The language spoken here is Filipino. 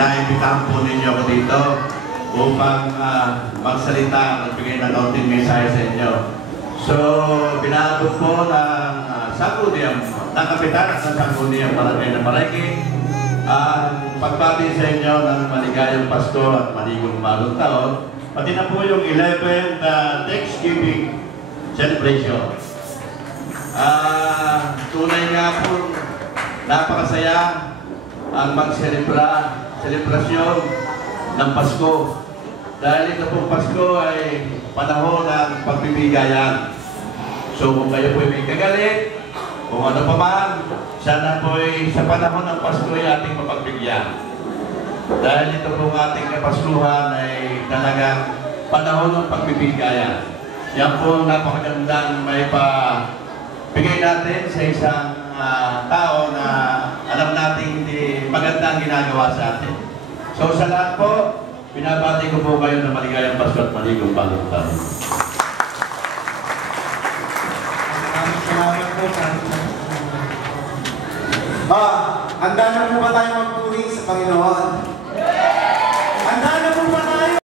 naimbitahan po ninyo ako dito upang magsalita at bigay ng kaunting mensahe sa inyo. So, binago po ng Sangguniang, ng Kapitan at ng Sangguniang Barangay ng Mariki ang pagbati sa inyo ng maligayang Pasko at maligong bagong taon, pati na po yung 11th Thanksgiving celebration. Tunay nga po, napakasaya ang selebrasyon ng Pasko. Dahil ito pong Pasko ay panahon ng pagbibigayan. So kung kayo po may kagalit, kung ano pa man, sana po sa panahon ng Pasko ay ating mapagbigyan. Dahil ito pong ating kapaskuhan ay talagang panahon ng pagbibigayan. Yan po napakagandang may bigay natin sa isang tao na alam natin hindi magandang ginagawa sa atin. So sa lahat po, binabati ko po kayo ng maligayang Pasko at maligong bagong taon. Salamat po sa handa na po ba tayo magtuwing sa Panginoon? Handa na